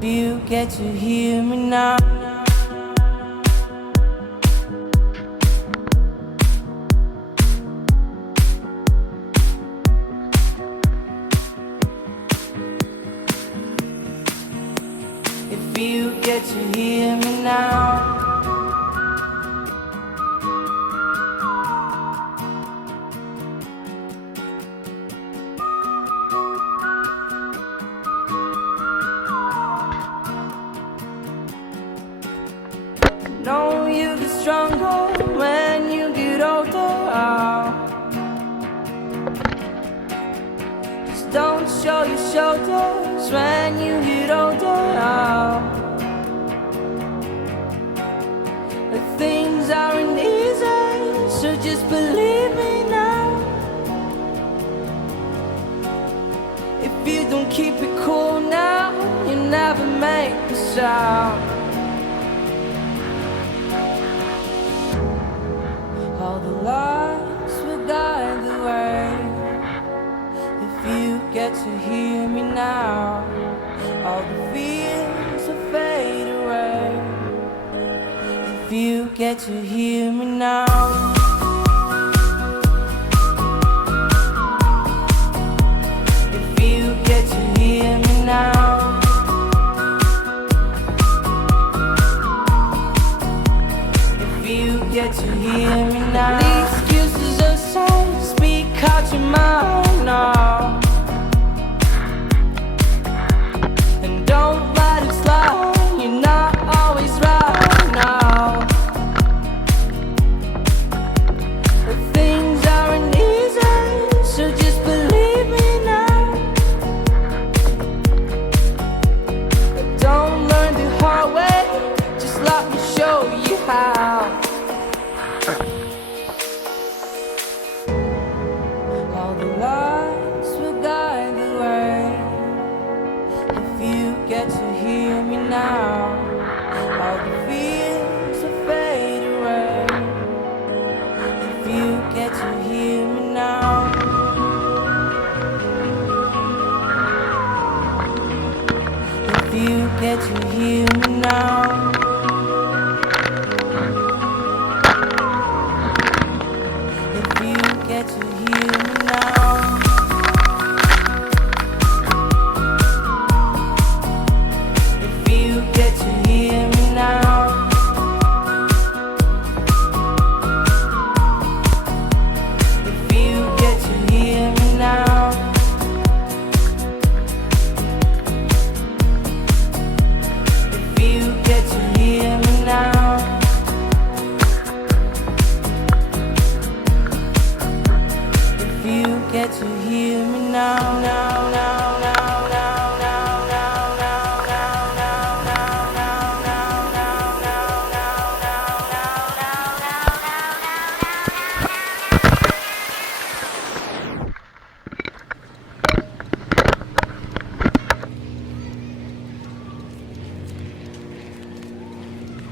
If you get to hear me now. If you get to hear me now. Know you get stronger when you get older. Just don't show your shoulders when you get older. Things aren't easy, so just believe me now. If you don't keep it cool now, you never make a sound. All the lights will guide the way. If you get to hear me now, all the fears will fade away. If you get to hear me now. If you get to hear me now. If you get to hear me now. The excuses aside, speak out your mind now.